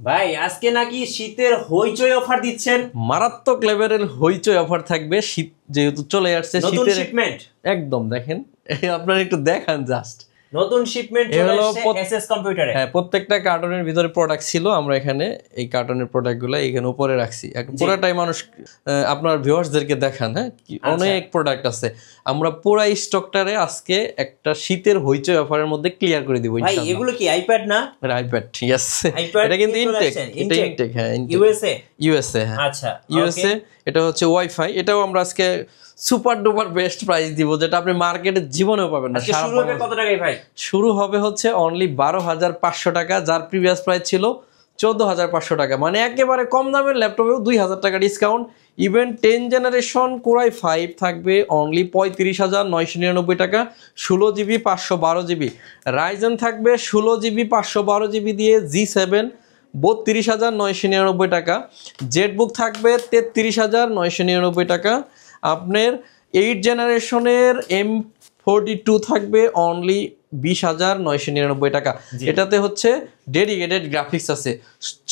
ভাই আজকে নাকি শীতের হইচই অফার দিচ্ছেন। মারাত্মক লেভেলের হইচই অফার থাকবে, শীত যেহেতু চলে আসছে, নতুন শীতের শিপমেন্ট একদম দেখেন, আপনারা একটু দেখান জাস্ট। নতুন শিপমেন্ট চলে আসছে এসএস কম্পিউটারে। হ্যাঁ, প্রত্যেকটা কার্টনের ভিতরে প্রোডাক্ট ছিল, আমরা এখানে এই কার্টনের প্রোডাক্টগুলো এখানে উপরে রাখছি। পুরোটাই মানুষ আপনার ভিউয়ার্সদেরকে দেখান। হ্যাঁ, অনেক প্রোডাক্ট আছে, আমরা পুরো স্টকটারে আজকে একটা শীতের হইচই অফারের মধ্যে ক্লিয়ার করে দিব ভাই ইনশাআল্লাহ। এগুলো কি আইপ্যাড না? আইপ্যাড, ইয়েস, এটা কিন্তু ইনটেক, হ্যাঁ ইউএসএ, হ্যাঁ আচ্ছা ইউএসএ। এটা হচ্ছে ওয়াইফাই, এটাও আমরা আজকে সুপার ডুপার বেস্ট প্রাইস দিব, যেটা আপনি মার্কেটে জীবনেও পাবেন না। শুরু হবে কত টাকায় ভাই? শুরু হবে হচ্ছে অনলি 12,500 টাকা, যার প্রিভিয়াস প্রাইস ছিল 14,500 টাকা। মানে একেবারে কম দামের ল্যাপটপেও 2,000 টাকা ডিসকাউন্ট। ইভেন 10 জেনারেশন কোরাই 5 থাকবে অনলি 35,999 টাকা, 16 জিবি 512 জিবি। রাইজেন থাকবে 16 জিবি 512 জিবি দিয়ে G7 32,999 টাকা। জেটবুক থাকবে 33,999 টাকা। আপনার 8 জেনারেশনের M42 থাকবে অনলি 20,999 টাকা। এটাতে হচ্ছে ডেডিকেটেড গ্রাফিক্স আছে।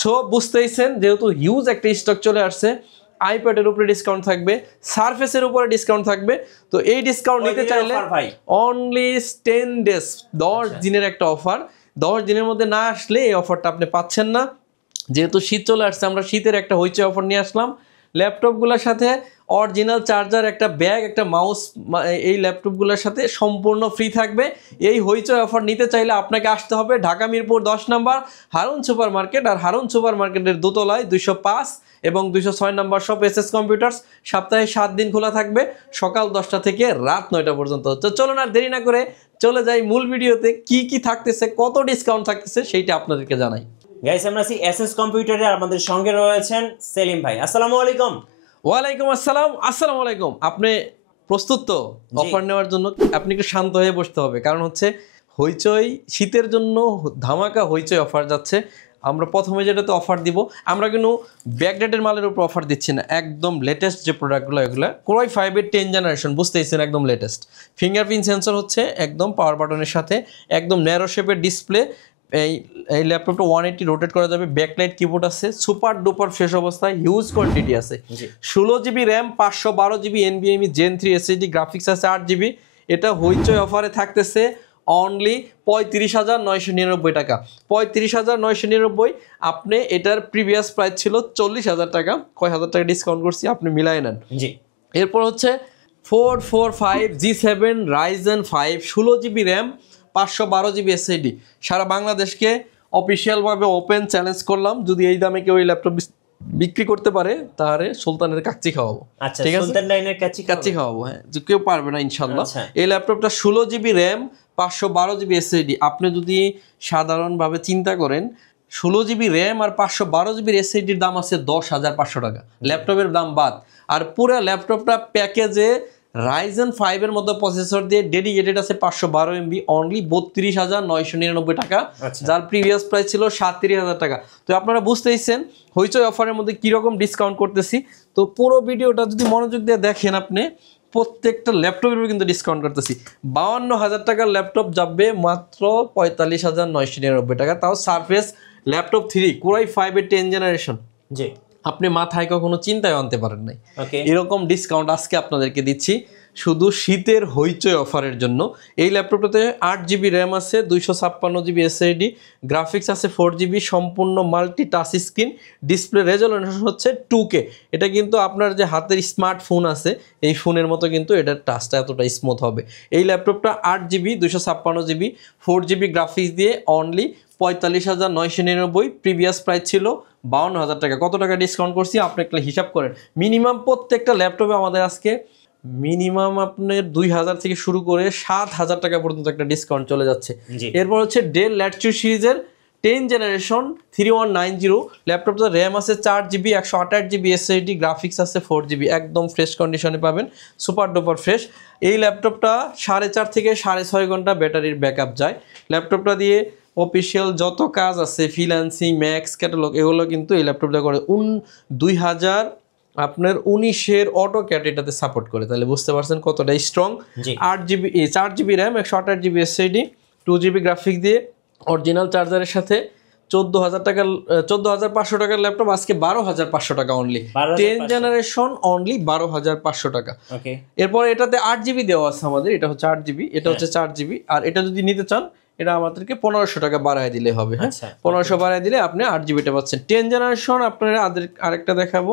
সো বুঝতেইছেন, যেহেতু হিউজ একটা স্টক চলে আসছে, আইপ্যাডের উপরে ডিসকাউন্ট থাকবে, সারফেসের উপরে ডিসকাউন্ট থাকবে। তো এই ডিসকাউন্ট নিতে চাইলে অনলি 10 ডেজ, 10 দিনের একটা অফার। 10 দিনের মধ্যে না আসলে এই অফারটা আপনি পাচ্ছেন না। যেহেতু শীত চলে আসছে, আমরা শীতের একটা হইচই অফার নিয়ে আসলাম। ল্যাপটপগুলোর সাথে অরিজিনাল চার্জার, একটা ব্যাগ, একটা মাউস এই ল্যাপটপগুলোর সাথে সম্পূর্ণ ফ্রি থাকবে। এই হইচই অফার নিতে চাইলে আপনাকে আসতে হবে ঢাকা মিরপুর 10 নম্বর হারুন সুপার মার্কেট। আর হারুন সুপার মার্কেটের দোতলায় 205 এবং 206 নম্বর শপ এসএস কম্পিউটার্স। সপ্তাহে 7 দিন খোলা থাকবে, সকাল 10টা থেকে রাত 9টা পর্যন্ত। তো চলুন আর দেরি না করে চলে যাই মূল ভিডিওতে। কি কি থাকতেছে, কত ডিসকাউন্ট থাকতেছে সেইটা আপনাদেরকে জানাই। গাইস, আমরা আছি এসএস কম্পিউটারে, আমাদের সঙ্গে রয়েছেন সেলিম ভাই। আসসালামু আলাইকুম। ওয়ালাইকুম আসসালাম। আসসালামু আলাইকুম। আপনি প্রস্তুত তো অফার নেওয়ার জন্য? আপনি একটু শান্ত হয়ে বসতে হবে, কারণ হচ্ছে হইচই শীতের জন্য ধামাকা হইচই অফার যাচ্ছে। আমরা প্রথমে যেটাতে অফার দিব, আমরা কিন্তু ব্যাকডেটের মালের উপর অফার দিচ্ছি না, একদম লেটেস্ট যে প্রোডাক্টগুলো এগুলো কোরাই 5-এর 10 জেনারেশন, বুঝতেইছেন একদম লেটেস্ট। ফিঙ্গারপ্রিন্ট সেন্সর হচ্ছে একদম পাওয়ার বাটনের সাথে, একদম ন্যারো শেপের ডিসপ্লে। এই ল্যাপটপটা 180 রোটেট করা যাবে, ব্যাকলাইট কিবোর্ড আছে, সুপার ডুপার ফ্রেশ অবস্থায়, হিউজ কোয়ান্টিটি আছে। 16 GB RAM, 512 GB NVMe Gen 3 SSD, graphics আছে 8 জিবি। এটা হইচই অফারে থাকতেছে অনলি 35,999 টাকা। 35,999। আপনি এটার প্রিভিয়াস প্রাইস ছিল 40,000 টাকা, কয় হাজার টাকা ডিসকাউন্ট করছি, আপনি মিলাই নেন। এরপর হচ্ছে 445 G7 Ryzen 5, 16 GB RAM, 512 GB SSD। সারা বাংলাদেশকে অফিসিয়ালভাবে ওপেন চ্যালেঞ্জ করলাম, যদি এই দামে কেউ এই ল্যাপটপ বিক্রি করতে পারে তাহলে সুলতানের কাচ্চি খাওয়াবো। ঠিক আছে, সুলতান লাইনের কাচ্চি খাওয়াবো, হ্যাঁ, কেউ পারবে না ইনশাল্লাহ। এই ল্যাপটপটা 16 জিবি র্যাম, 512 জিবি SSD। আপনি যদি সাধারণভাবে চিন্তা করেন, 16 জিবি র্যাম আর 512 জিবির SSDর দাম আছে 10,500 টাকা, ল্যাপটপের দাম বাদ। আর পুরো ল্যাপটপটা প্যাকেজে রাইজেন 5-এর মতো প্রসেসর দিয়ে ডেডিকেটেড আছে 512 MB, অনলি 32,999 টাকা, যার প্রিভিয়াস প্রাইস ছিল 37,000 টাকা। তো আপনারা বুঝতেইছেন হইচই অফারের মধ্যে কীরকম ডিসকাউন্ট করতেছি। তো পুরো ভিডিওটা যদি মনোযোগ দিয়ে দেখেন আপনি, প্রত্যেকটা ল্যাপটপের উপর কিন্তু ডিসকাউন্ট করতেছি। 52,000 টাকার ল্যাপটপ যাবে মাত্র 45,999 টাকা, তাও সারফেস ল্যাপটপ 3 কোরাই 5-এর 10 জেনারেশন। জি, আপনি মাথায় কখনো চিন্তায় আনতে পারেন নাই এরকম ডিসকাউন্ট আজকে আপনাদেরকে দিচ্ছি শুধু শীতের হইচই অফারের জন্য। এই ল্যাপটপটাতে 8 জিবি র্যাম আছে, 256 জিবি SSD, গ্রাফিক্স আছে 4 জিবি, সম্পূর্ণ multi touch screen, display resolution হচ্ছে 2K। এটা কিন্তু আপনার যে হাতের স্মার্টফোন আছে এই ফোনের মতো কিন্তু এটার টাচটা এতটা স্মুথ হবে। এই ল্যাপটপটা 8 জিবি 256 জিবি 4 জিবি গ্রাফিক্স দিয়ে অনলি 45,999। প্রিভিয়াস প্রাইস ছিল 52,000 টাকা। কত টাকা ডিসকাউন্ট করছি আপনি একটা হিসাব করেন। মিনিমাম প্রত্যেকটা ল্যাপটপে আমাদের আজকে মিনিমাম আপনার 2,000 থেকে শুরু করে 7,000 টাকা পর্যন্ত একটা ডিসকাউন্ট চলে যাচ্ছে। এরপর হচ্ছে ডেল ল্যাটিটিউড সিরিজের 10 জেনারেশন 3190 ল্যাপটপটা র্যাম আছে 4 জিবি, 128 জিবি SSD, গ্রাফিক্স আছে 4 জিবি, একদম ফ্রেশ কন্ডিশনে পাবেন, সুপার ডুপার ফ্রেশ। এই ল্যাপটপটা 4.5 থেকে 6.5 ঘন্টা ব্যাটারির ব্যাকআপ যায়। ল্যাপটপটা দিয়ে অফিসিয়াল যত কাজ আছে, ফ্রিল্যান্সিং, ম্যাক্স ক্যাটালগ, এগুলো কিন্তু এই ল্যাপটপটা করে। 2019-এর অটো ক্যাট এটাতে সাপোর্ট করে, তাহলে বুঝতে পারছেন কতটা strong. 8 GB 4 GB RAM, 128 GB SSD, 2 GB graphics দিয়ে অরিজিনাল চার্জারের সাথে 14,000 টাকার 14,500 টাকার ল্যাপটপ আজকে 12,500 টাকা অনলি। 10 জেনারেশন অনলি 12,500 টাকা। ওকে, এরপর এটাতে 8GB দেওয়া আছে আমাদের, এটা হচ্ছে 8GB, এটা হচ্ছে 4GB। আর এটা যদি নিতে চান এটা আমাদেরকে 1500 টাকা বাড়ায় দিলে হবে। হ্যাঁ, 1500 বাড়ায় দিলে আপনি 8GBটা পাচ্ছেন। 10 জেনারেশন আপনারা আরেকটা দেখাবো,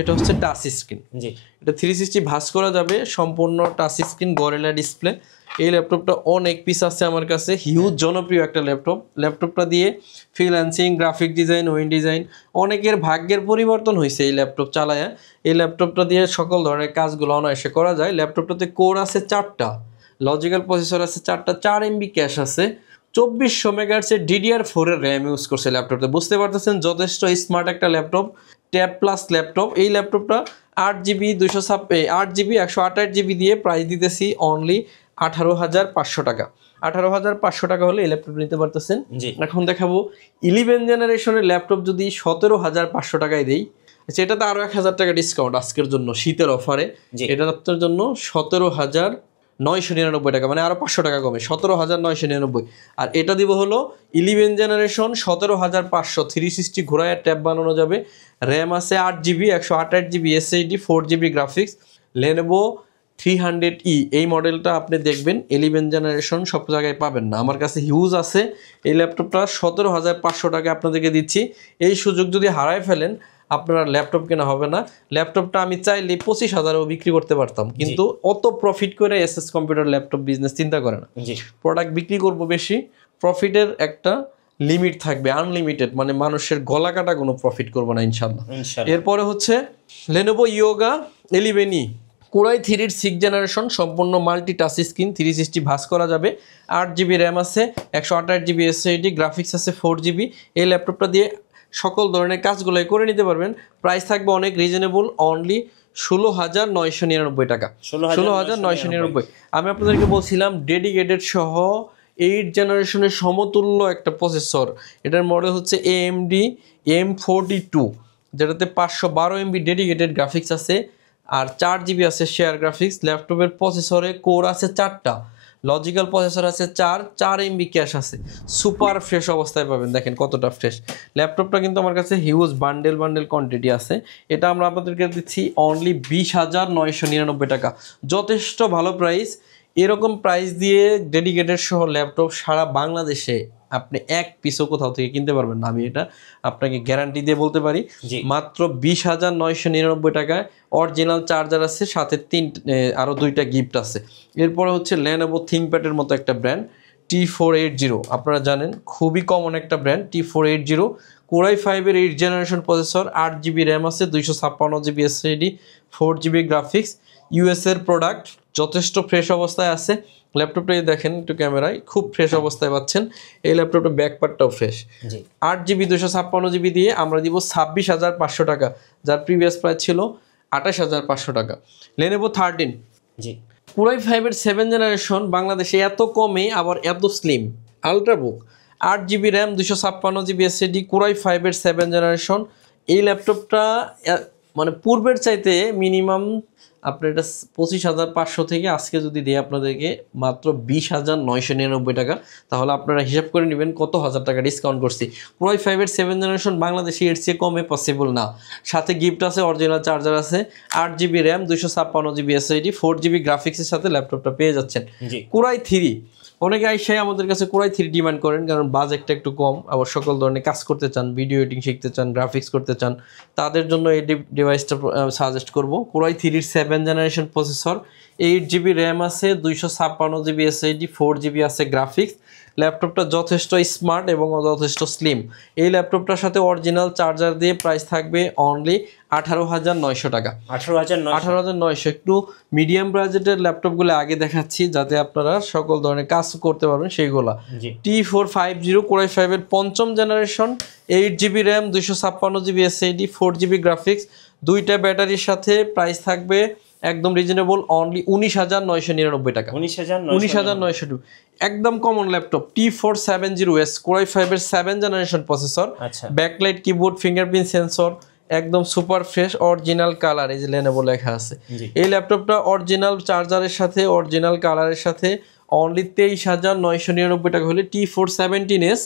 এটা হচ্ছে টাচ স্ক্রিন। জি, এটা 360 ভাঁজ করা যাবে, সম্পূর্ণ টাচ স্ক্রিন, গরিলা ডিসপ্লে। এই ল্যাপটপটা অনেক পিস আছে আমার কাছে, হিউজ জনপ্রিয় একটা ল্যাপটপ। ল্যাপটপটা দিয়ে freelancing, graphic design, web design, অনেকের ভাগ্যের পরিবর্তন হয়েছে এই ল্যাপটপ চালায়া। এই ল্যাপটপটা দিয়ে সকল ধরনের কাজগুলো অনায়াসে করা যায়। ল্যাপটপটাতে কোর আছে 4টা, লজিক্যাল প্রসেসর আছে 4টা, 4MB ক্যাশ আছে, 2400 মেগাহার্টজের DDR4 এর র্যাম ইউজ করছে ল্যাপটপটা। বুঝতে পারতেছেন যথেষ্ট স্মার্ট একটা ল্যাপটপ, ট্যাব প্লাস ল্যাপটপ। এই ল্যাপটপটা 8GB 8GB 128GB দিয়ে প্রাইস দিতেছি অনলি 18,500 টাকা। 18,500 টাকা হলে এই ল্যাপটপ নিতে পারতেছেন। এখন দেখাবো 11 জেনারেশনের ল্যাপটপ যদি 17,500 টাকায় দেই, সেটাতে আরো 1,000 টাকা ডিসকাউন্ট আজকের জন্য শীতের অফারে। এটা আপনার জন্য 17,999 টাকা, মানে আরো 500 টাকা কমে, 17,999। আর এটা দিব হলো 11 জেনারেশন 17,500, 360 ঘোরায় ট্যাব বানানো যাবে। র্যাম আছে 8GB 128GB SSD, 4GB graphics. Lenovo 300E এই মডেলটা আপনি দেখবেন 11 জেনারেশন সব জায়গায় পাবেন না, আমার কাছে হিউজ আছে। এই ল্যাপটপটা 17,500 টাকা আপনাদেরকে দিচ্ছি। এই সুযোগ যদি হারায় ফেলেন আপনার ল্যাপটপ কেনা হবে না। ল্যাপটপটা আমি চাইলে 25,000-ও বিক্রি করতে পারতাম, কিন্তু অত প্রফিট করে এসএস কম্পিউটার ল্যাপটপ বিজনেস চিন্তা করে না। প্রোডাক্ট বিক্রি করব বেশি, প্রফিটের একটা লিমিট থাকবে, আনলিমিটেড, মানে মানুষের গলা কাটা কোনো প্রফিট করবো না ইনশাল্লাহ। এরপরে হচ্ছে Lenovo Yoga 11E Core i3 6 generation, সম্পূর্ণ মাল্টি টাচ স্ক্রিন, 360 ভাঁজ করা যাবে। 8GB র্যাম আছে, 128GB SSD, গ্রাফিক্স আছে 4GB। এই ল্যাপটপটা দিয়ে সকল ধরনের কাজগুলোই করে নিতে পারবেন। প্রাইস থাকবে অনেক রিজনেবল, অনলি 16,999 টাকা। 16,999। আমি আপনাদেরকে বলছিলাম ডেডিকেটেড সহ 8 জেনারেশনের সমতুল্য একটা প্রসেসর। এটার মডেল হচ্ছে AMD M42, যেটাতে 512 MB ডেডিকেটেড গ্রাফিক্স আছে আর 4GB আছে শেয়ার গ্রাফিক্স। ল্যাপটপের প্রসেসরে কোর আছে 4টা, লজিক্যাল প্রসেসর আছে 4MB ক্যাশ আছে। সুপার ফ্রেশ অবস্থায় পাবেন, দেখেন কতটা ফ্রেশ। ল্যাপটপটা কিন্তু আমার কাছে হিউজ বান্ডেল কোয়ান্টিটি আছে। এটা আমরা আপনাদেরকে দিচ্ছি অনলি 20,999 টাকা, যথেষ্ট ভালো প্রাইস। এরকম প্রাইস দিয়ে ডেডিকেটেড সহ ল্যাপটপ সারা বাংলাদেশে আপনি এক পিসও কোথাও থেকে কিনতে পারবেন না, আমি এটা আপনাকে গ্যারান্টি দিয়ে বলতে পারি। মাত্র 20,999 টাকায় অরিজিনাল চার্জার আছে, সাথে আরও 2টা গিফট আছে। এরপরে হচ্ছে Lenovo ThinkPad-এর মতো একটা ব্র্যান্ড T480, আপনারা জানেন খুবই কমন একটা ব্র্যান্ড T480। Core i5-এর 8 জেনারেশন প্রসেসর, 8GB র্যাম আছে, 256GB SSD, 4GB গ্রাফিক্স। US-এর প্রোডাক্ট, যথেষ্ট ফ্রেশ অবস্থায় আছে। ল্যাপটপটা দেখেন একটু ক্যামেরায়, খুব ফ্রেশ অবস্থায় পাচ্ছেন। এই ল্যাপটপটা ব্যাকপার্টটাও ফ্রেশ। 8GB 256GB দিয়ে আমরা দিব 26,500 টাকা, যার প্রিভিয়াস প্রাইস ছিল 28,500 টাকা। Lenovo 13 Core i5-এর 7 জেনারেশন, বাংলাদেশে এত কমে আবার এত slim, ultrabook, 8GB RAM, 256GB SSD, Core i5-এর 7 generation. এই ল্যাপটপটা মানে পূর্বের চাইতে মিনিমাম আপনার এটা 25,500 থেকে আজকে যদি দিই আপনাদেরকে মাত্র 20,999 টাকা, তাহলে আপনারা হিসাব করে নেবেন কত হাজার টাকা ডিসকাউন্ট করছি। Core i5-এর 7 জেনারেশন বাংলাদেশে এর চেয়ে কমে পসিবল না। সাথে গিফট আছে, অরিজিনাল চার্জার আছে, 8GB RAM, 256GB SSD, 4GB গ্রাফিক্সের সাথে ল্যাপটপটা পেয়ে যাচ্ছেন। Core i3, অনেকে আইসাই আমাদের কাছে Core i3 ডিমান্ড করেন, কারণ বাজেটটা একটু কম, আবার সকল ধরনের কাজ করতে চান, ভিডিও এডিটিং শিখতে চান, গ্রাফিক্স করতে চান, তাদের জন্য এই ডিভাইসটা সাজেস্ট করব। Core i3-এর 7 generation processor, 8GB RAM আছে, 256GB SSD, 4GB আছে গ্রাফিক্স। ল্যাপটপটা যথেষ্ট স্মার্ট এবং যথেষ্ট স্লিম। এই ল্যাপটপটার সাথে অরিজিনাল চার্জার দিয়ে প্রাইস থাকবে অনলি 18,900 টাকা। 18,900। একটু মিডিয়াম বাজেটের ল্যাপটপগুলো আগে দেখাচ্ছি যাতে আপনারা সকল ধরনের কাজ করতে পারবেন সেইগুলা। T450 Core i5-এর 5ম generation, 8GB RAM, 256GB SSD, 4GB graphics, 2টা ব্যাটারির সাথে প্রাইস থাকবে একদম রিজনেবল, অনলি 19,999 টাকা। 19,900 একদম common laptop T470S Core i5-এর 7 generation processor, backlight keyboard, fingerprint sensor, একদম সুপার ফ্রেশ, অরিজিনাল কালার, এই যে Lenovo লেখা আছে। এই ল্যাপটপটা অরিজিনাল চার্জারের সাথে, অরিজিনাল কালারের সাথে, অনলি 23,999 টাকা হলে T4 17s,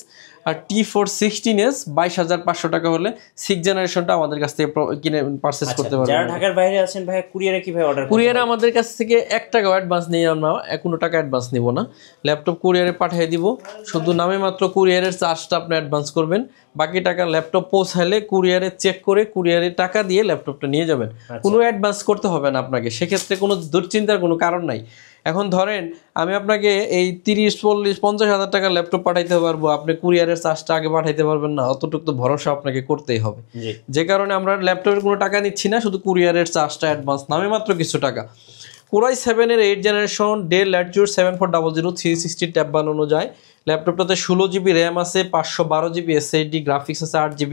আর T4 16s 22,500 টাকা হলে 6 জেনারেশনটা আমাদের কাছ থেকে কিনে পারচেজ করতে পারবেন। যারা ঢাকার বাইরে আছেন ভাই কুরিয়ারে কিভাবে অর্ডার করতে কুরিয়ারে আমাদের কাছ থেকে 1 টাকা অ্যাডভান্স নিয়ে আমরা কোনো টাকা অ্যাডভান্স নিব না, ল্যাপটপ কুরিয়ারে পাঠিয়ে দিব, শুধু নামে মাত্র কুরিয়ারের চার্জটা আপনি অ্যাডভান্স করবেন, বাকি টাকা ল্যাপটপ পৌঁছালে কুরিয়ারে চেক করে কুরিয়ারে টাকা দিয়ে ল্যাপটপটা নিয়ে যাবেন। কোনো অ্যাডভান্স করতে হবে না আপনাকে, সেক্ষেত্রে কোনো দুশ্চিন্তার কোনো কারণ নাই। এখন ধরেন আমি আপনাকে এই 30, 40, 50 হাজার টাকার ল্যাপটপ পাঠাইতে পারবো, আপনি কুরিয়ারের চার্জটা আগে পাঠাইতে পারবেন না, অতটুকু তো ভরসা আপনাকে করতেই হবে। যে কারণে আমরা ল্যাপটপের কোনো টাকা নিচ্ছি না, শুধু কুরিয়ারের চার্জটা অ্যাডভান্স নামে মাত্র কিছু টাকা। কোরাই 7-এর 8 জেনারেশন ডেল ল্যাটিটিউড 7400 360 ট্যাব বানানো যায়। ল্যাপটপটাতে 16 GB র্যাম আছে, 512 GB SSD, গ্রাফিক্স আছে 8 GB।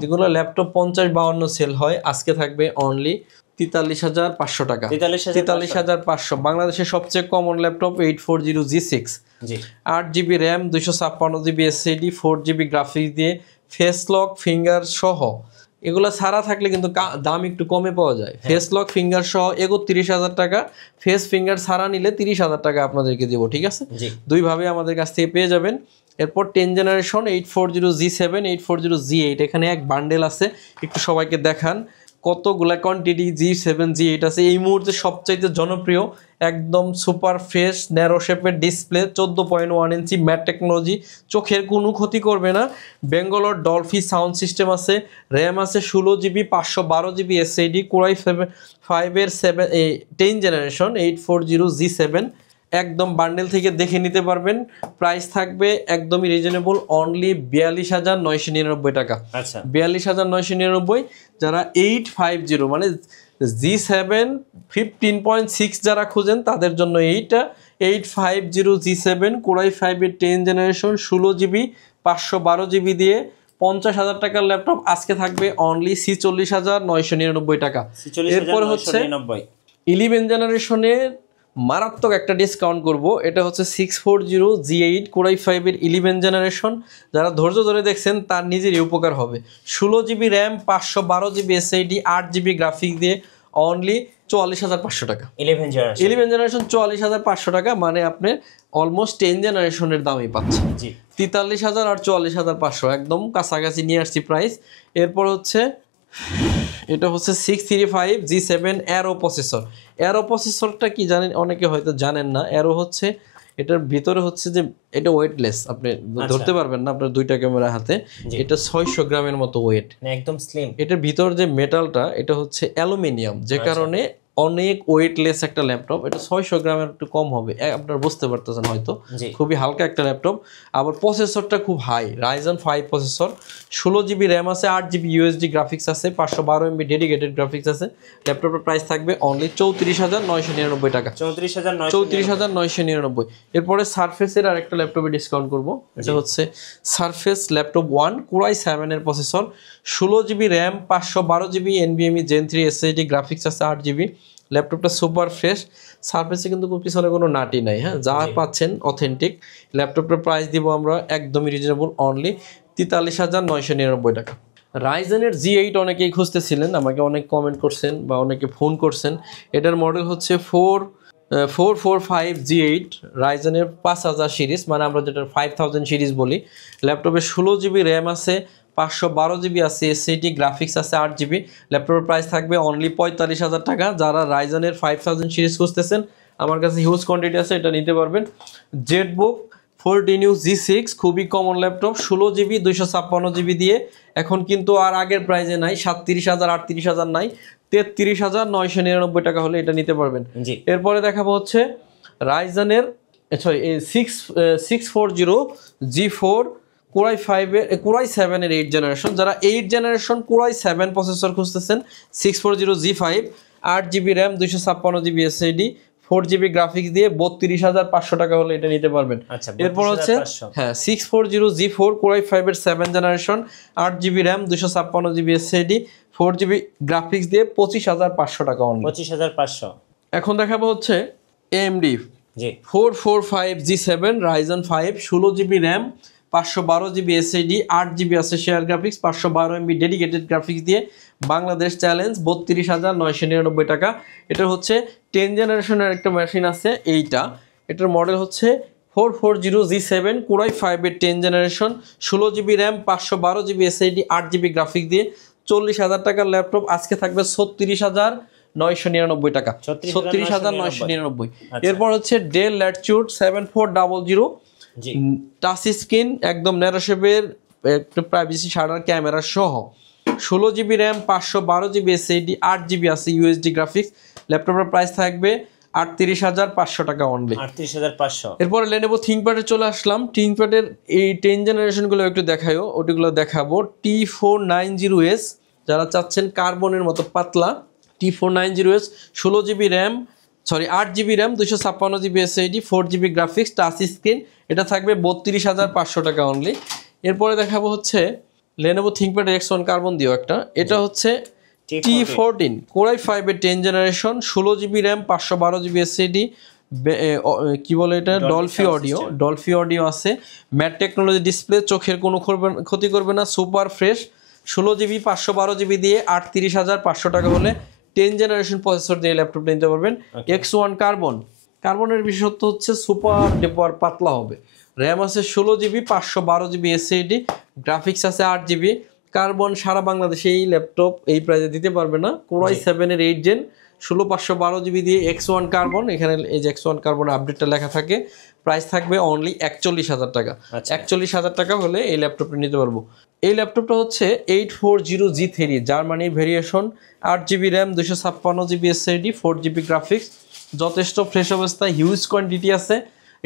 যেগুলো ল্যাপটপ 50-52 সেল হয়, আজকে থাকবে অনলি 43,500 টাকা। 43,500 বাংলাদেশের সবচেয়ে common laptop 840G6, 8 GB RAM, 256 GB SSD, 4 GB graphics দিয়ে ফেস লক ফিঙ্গার সহ। এগুলো ছাড়া থাকলে কিন্তু দাম একটু কমে পাওয়া যায়। ফেস লক ফিঙ্গার সহ 31,000 টাকা, ফেস ফিঙ্গার ছাড়া নিলে 30,000 টাকা আপনাদেরকে দেবো, ঠিক আছে? দুইভাবে আমাদের কাছ থেকে পেয়ে যাবেন। এরপর 10 জেনারেশন 840G7, 840G8, এখানে এক বান্ডেল আছে, একটু সবাইকে দেখান কতগুলা কোয়ান্টিটি G7 G8 আছে। এই মুহূর্তে সবচাইতে জনপ্রিয় একদম সুপার ফ্রেশ ন্যারো শেপের ডিসপ্লে, 14.1 ইঞ্চি ম্যাট টেকনোলজি, চোখের কোনো ক্ষতি করবে না। ব্যাঙ্গালোর ডলফি সাউন্ড সিস্টেম আছে, র্যাম আছে 16 GB, 512 GB SSD, কোরাই 5-এর 10 জেনারেশন 840G7 একদম বান্ডেল থেকে দেখে নিতে পারবেন। প্রাইস থাকবে একদমই রিজনেবল, অনলি 42,999 টাকা। 42,999। যারা 850 মানে G7 15.6 যারা খুঁজেন তাদের জন্য এইটা 850G7 কোরাই 5-এর 10 জেনারেশন 16 GB 512 GB দিয়ে 50,000 টাকার ল্যাপটপ আজকে থাকবে অনলি 46,999 টাকা। এরপর হচ্ছে 11 জেনারেশনের মারাত্মক একটা ডিসকাউন্ট করব, এটা হচ্ছে 640G8 কোরাই 5-এর 11 জেনারেশন। যারা ধৈর্য ধরে দেখছেন তার নিজেরই উপকার হবে। 16 GB RAM, 512 GB SSD, 8 GB graphics দিয়ে অনলি 44,500 টাকা। 11 জেনারেশন 44,500 টাকা, মানে আপনি অলমোস্ট 10 জেনারেশনের দামই পাচ্ছেন। 43,000 আর 44,500 একদম কাছাকাছি নিয়ে আসছি প্রাইস। এরপর হচ্ছে এটা হচ্ছে 635G7 অ্যারো প্রসেসর। অ্যারো প্রসেসরটা কি জানেন, অনেকে হয়তো জানেন না। অ্যারো হচ্ছে এটার ভিতরে হচ্ছে যে এটা ওয়েটলেস, আপনি ধরতে পারবেন না আপনার দুইটা ক্যামেরা হাতে। এটা 600 গ্রামের মতো ওয়েট, একদম স্লিম। এটার ভিতর যে মেটালটা এটা হচ্ছে অ্যালুমিনিয়াম, যে কারণে অনেক ওয়েটলেস একটা ল্যাপটপ। এটা 600 গ্রামের একটু কম হবে, আপনারা বুঝতে পারতেছেন হয়তো। খুবই হালকা একটা ল্যাপটপ। আবার প্রসেসরটা খুব high, Ryzen 5 processor, 16 GB RAM আছে, 8 GB USD গ্রাফিক্স আছে, 512 MB ডেডিকেটেড গ্রাফিক্স আছে। ল্যাপটপের প্রাইস থাকবে অনলি 34,999 টাকা। 34,999। এরপরে সারফেসের আরেকটা ল্যাপটপে ডিসকাউন্ট করব, এটা হচ্ছে সারফেস ল্যাপটপ 1 কোরাই 7-এর processor, 16 GB RAM, 512 GB NVMe Gen 3 SSD, graphics আছে 8 GB। ল্যাপটপটা সুপার ফ্রেশ, সারফেসে কিন্তু পিছনে কোনো নাটি নাই, হ্যাঁ, যা পাচ্ছেন অথেন্টিক। ল্যাপটপটার প্রাইস দিব আমরা একদমই রিজনেবল, অনলি 43,999 টাকা। রাইজেনের G8 অনেকেই খুঁজতেছিলেন, আমাকে অনেক কমেন্ট করছেন বা অনেকে ফোন করছেন। এটার মডেল হচ্ছে 445G8, রাইজেনের 5000 সিরিজ, মানে আমরা যেটা 5000 সিরিজ বলি। ল্যাপটপে 16 GB র্যাম আছে, 512 GB আছে SSD, গ্রাফিক্স আছে 8 GB। ল্যাপটপের প্রাইস থাকবে অনলি 45,000 টাকা। যারা রাইজেনের 5000 সিরিজ খুঁজতেছেন, আমার কাছে হিউজ কোয়ান্টিটি আছে, এটা নিতে পারবেন। জেটবুক 14U G6 খুবই কমন ল্যাপটপ, 16 GB 256 GB দিয়ে এখন কিন্তু আর আগের প্রাইজে নাই, 37,000 38,000 নাই, 33,999 টাকা হলে এটা নিতে পারবেন। এরপরে দেখাবো হচ্ছে রাইজেনের 640G4 কোরাই 5-এর 7-এর 8 জেনারেশন। যারা 8 জেনারেশন কোরাই 7 প্রসেসর খুঁজতেছেন, 640G5, 8 GB RAM, 256 GB SSD, 4 GB graphics দিয়ে 32,500 টাকা হলে এটা নিতে পারবেন। এরপর হচ্ছে 640G4 কোরাই 5-এর 7 generation, 8 GB RAM, 256 GB SSD, 4 GB graphics দিয়ে 25,500 টাকা অনলি। 25,500। এখন দেখাবো হচ্ছে AMD 445G7 Ryzen 5, 16 GB RAM, 512 GB SSD, 8 GB আছে share graphics, 512 MB dedicated graphics দিয়ে বাংলাদেশ চ্যালেঞ্জ 32,999 টাকা। এটা হচ্ছে 10 জেনারেশনের একটা মেশিন আছে, এইটা এটার মডেল হচ্ছে 440G7 Core i5 এর 10 generation, 16GB RAM, 512GB SSD, 8GB graphic দিয়ে 40,000 টাকার ল্যাপটপ আজকে থাকবে 36,999 টাকা। 36,999। এরপর হচ্ছে ডেল ল্যাটিটিউড 7400 জি টাচ স্ক্রিন, একদম ন্যারো শেপের, একটু প্রাইভেসি শাটার ক্যামেরা সহ, 16GB RAM, 512GB SSD, 8GB আছে ইউএসডি গ্রাফিক্স। ল্যাপটপের প্রাইস থাকবে 38,500 টাকা অনলি। 38,500। এরপরে লেনোভো থিংকপ্যাডে চলে আসলাম। থিংকপ্যাডের এই 10 জেনারেশনগুলো একটু দেখাইও, ওটিগুলো দেখাবো। T490S, যারা চাচ্ছেন কার্বনের মতো পাতলা, T490S, 16GB RAM, 8GB RAM, 256GB SSD, 4GB graphics, touch screen, এটা থাকবে 32,500 টাকা অনলি। এরপরে দেখাবো হচ্ছে লেনোভো থিংকপ্যাড X1 কার্বন দিও একটা, এটা হচ্ছে T14 Core i5 এর 10 generation, 16GB RAM, 512GB SSD, কি বলে এটা, ডলফি অডিও আছে, ম্যাট টেকনোলজি ডিসপ্লে, চোখের কোনো ক্ষতি করবে না, সুপার ফ্রেশ, 16GB 512GB দিয়ে 38,500 টাকা হলে 10 জেনারেশন প্রসেসর দিয়ে ল্যাপটপটা নিতে পারবেন। X1 কার্বনের বিশেষত্ব হচ্ছে সুপার ডুপার পাতলা হবে, র্যাম আছে 16GB, 512GB SSD, গ্রাফিক্স আছে 8GB। কার্বন সারা বাংলাদেশে এই ল্যাপটপ এই প্রাইসে দিতে পারবে না। Core i7 এর 8 জেন, 16,512GB দিয়ে X1 কার্বন, এখানে এই যে X1 কার্বন আপডেটটা লেখা থাকে, প্রাইস থাকবে অনলি 41,000 টাকা। 41,000 টাকা হলে এই ল্যাপটপটা নিতে পারবো। এই ল্যাপটপটা হচ্ছে 840G3 Germany variation, 8GB RAM, 256GB SSD, 4GB graphics, যথেষ্ট ফ্রেশ অবস্থা, হিউজ কোয়ান্টিটি আছে।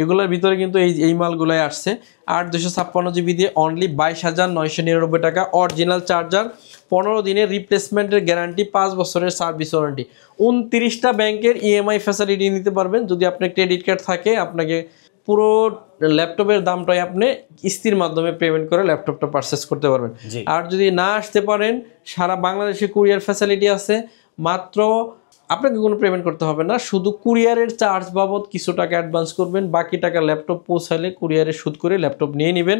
এগুলোর ভিতরে কিন্তু এই মালগুলাই আসছে। 256GB দিয়ে অনলি 22,999 টাকা। অরিজিনাল চার্জার, 15 দিনের রিপ্লেসমেন্টের গ্যারান্টি, 5 বছরের সার্ভিস ওয়ারেন্টি, 29টা ব্যাংকের ইএমআই ফ্যাসিলিটি নিতে পারবেন। যদি আপনার ক্রেডিট কার্ড থাকে, আপনাকে পুরো ল্যাপটপের দামটাই আপনি কিস্তির মাধ্যমে পেমেন্ট করে ল্যাপটপটা পারচেস করতে পারবেন। আর যদি না আসতে পারেন, সারা বাংলাদেশে কুরিয়ার ফ্যাসিলিটি আছে। মাত্র আপনাকে কোনো পেমেন্ট করতে হবে না, শুধু কুরিয়ারের চার্জ বাবদ কিছু টাকা অ্যাডভান্স করবেন, বাকি টাকা ল্যাপটপ পৌঁছালে কুরিয়ারে সুদ করে ল্যাপটপ নিয়ে নেবেন।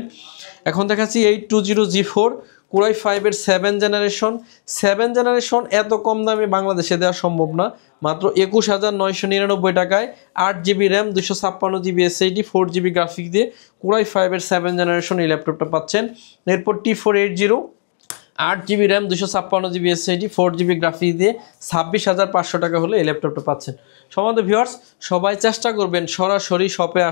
এখন দেখাচ্ছি 820G4 Core i5 এর 7 জেনারেশন। এত কম দামে বাংলাদেশে দেওয়া সম্ভব না, মাত্র 21,999 টাকায়, 8GB RAM, 256GB SSD, 4GB graphics দিয়ে Core i5 এর 7 জেনারেশন এই ল্যাপটপটা পাচ্ছেন। এরপর T480, 8GB RAM, 256GB SSD, 4GB graphics দিয়ে 26,500 টাকা হলে এই ল্যাপটপটা পাচ্ছেন। সম্মানিত ভিউয়ার্স, সবাই চেষ্টা করবেন সরাসরি শপে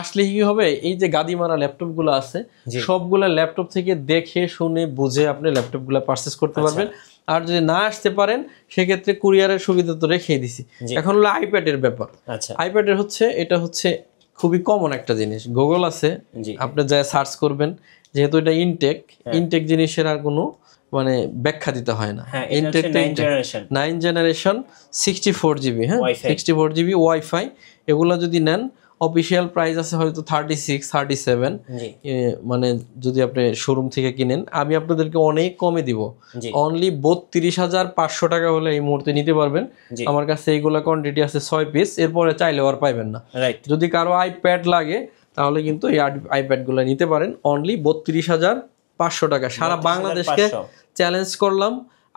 আসলে কি হবে, এই যে গাদি মারা ল্যাপটপগুলো আছে, সবগুলো ল্যাপটপ থেকে দেখে শুনে বুঝে আপনি ল্যাপটপগুলো পারচেস করতে পারবেন। আর যদি না আসতে পারেন, সেক্ষেত্রে কুরিয়ারের সুবিধা তো রেখেই দিছি। এখন হলো আইপ্যাডের ব্যাপার। আইপ্যাডের এটা হচ্ছে খুবই কমন একটা জিনিস, গুগল আছে, আপনি যা সার্চ করবেন, যেহেতু এটা ইনটেক জিনিসের আর কোনো মানে ব্যাখ্যা দিতে হয় না। ইনটেক 9 জেনারেশন 64GB, হ্যাঁ 64GB ওয়াইফাই, এগুলো যদি নেন অফিসিয়াল প্রাইস আছে হয়তো 36, 37, মানে যদি আপনি শোরুম থেকে কিনেন, আমি আপনাদেরকে অনেক কমে দিব, অনলি 32,500 টাকা হলে এই মুহূর্তে নিতে পারবেন। আমার কাছে এইগুলা কোয়ান্টিটি আছে 6 পিস, এরপরে চাইলেও আর পাইবেন না। যদি কারো আইপ্যাড লাগে তাহলে কিন্তু এই আইপ্যাডগুলো নিতে পারেন, অনলি 32,500 টাকা। সারা বাংলাদেশকে চ্যালেঞ্জ করলাম,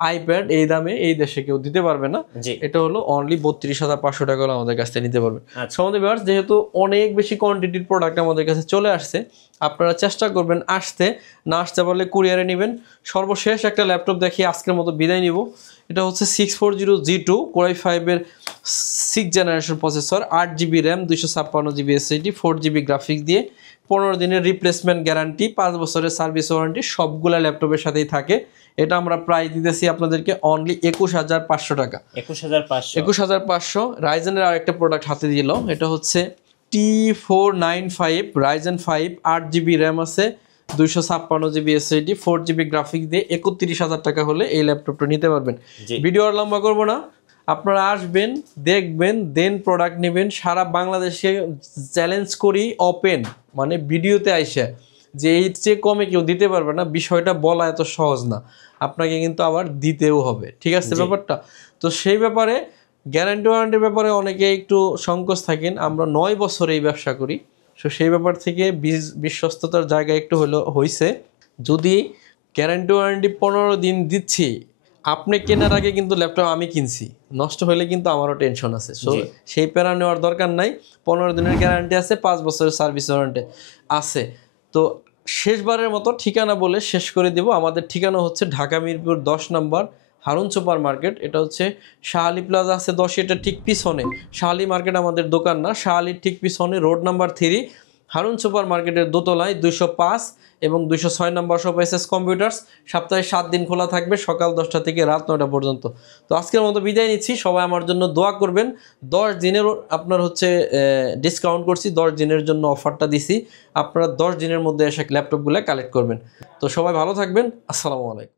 আইপ্যাড এই দামে এই দেশে কেউ দিতে পারবে না। এটা হলো অনলি 32,500 টাকা হলে আমাদের কাছ থেকে নিতে পারবেন। সম্বন্ধে ভিউয়ার্স, যেহেতু অনেক বেশি কোয়ান্টিটির প্রোডাক্ট আমাদের কাছে চলে আসছে, আপনারা চেষ্টা করবেন আসতে, না আসতে পারলে কুরিয়ারে নেবেন। সর্বশেষ একটা ল্যাপটপ দেখি আজকের মতো বিদায় নিব। এটা হচ্ছে 640G2 Core i5 এর 6 generation processor, 8GB RAM, 256GB SSD, 4GB graphics দিয়ে 15 দিনের রিপ্লেসমেন্ট গ্যারান্টি, 5 বছরের সার্ভিস ওয়ারেন্টি, সবগুলা ল্যাপটপের সাথেই থাকে। এটা আমরা প্রাইস দিতেছি আপনাদেরকে অনলি 21,500 টাকা। 21,500। রাইজেনের আরেকটা প্রোডাক্ট হাতে দিল, এটা হচ্ছে T495 Ryzen 5, 8GB র্যাম আছে, 256GB SSD, 4GB গ্রাফিক্স দিয়ে 31,000 টাকা হলে এই ল্যাপটপটা নিতে পারবেন। ভিডিও আর লম্বা করবো না, আপনারা আসবেন, দেখবেন, দেন প্রোডাক্ট নেবেন। সারা বাংলাদেশে চ্যালেঞ্জ করি ওপেন, মানে ভিডিওতে আইসা যে এর চেয়ে কমে কেউ দিতে পারবে না, বিষয়টা বলা এত সহজ না, আপনাকে কিন্তু আবার দিতেও হবে, ঠিক আছে ব্যাপারটা। তো সেই ব্যাপারে গ্যারান্টি ওয়ারেন্টির ব্যাপারে অনেকে একটু সংকোচ থাকেন, আমরা 9 বছর এই ব্যবসা করি, তো সেই ব্যাপার থেকে বিশ্বস্ততার জায়গা একটু হইছে। যদি গ্যারান্টি ওয়ারেন্টি 15 দিন দিচ্ছি, আপনি কেনার আগে কিন্তু ল্যাপটপ আমি কিনছি, নষ্ট হলে কিন্তু আমারও টেনশন আছে। সো জি। সেই প্যারা নেওয়ার দরকার নাই। 15 দিনের গ্যারান্টি আছে, 5 বছরের সার্ভিস ওয়ারেন্টি আছে। তো শেষবারের মতো ঠিকানা বলে শেষ করে দেব। আমাদের ঠিকানা হচ্ছে ঢাকা মিরপুর 10 নম্বর হারুন সুপার মার্কেট। এটা হচ্ছে শাহ আলী প্লাজা আছে 10, এটা ঠিক পিছনে। শাহ আলী মার্কেট আমাদের দোকান না, শাহ আলীর ঠিক পিছনে রোড নাম্বার 3 হারুন সুপার মার্কেটের দোতলায় 205 এবং 206 নম্বর শপ এসএস কম্পিউটার্স। সপ্তাহে 7 দিন খোলা থাকবে, সকাল 10টা থেকে রাত 9টা পর্যন্ত। তো আজকের মতো বিদায় নিচ্ছি, সবাই আমার জন্য দোয়া করবেন। 10 দিনের আপনার হচ্ছে ডিসকাউন্ট করছি, 10 দিনের জন্য অফারটা দিছি। আপনারা 10 দিনের মধ্যে এসে ল্যাপটপগুলো কালেক্ট করবেন। তো সবাই ভালো থাকবেন, আসসালামু আলাইকুম।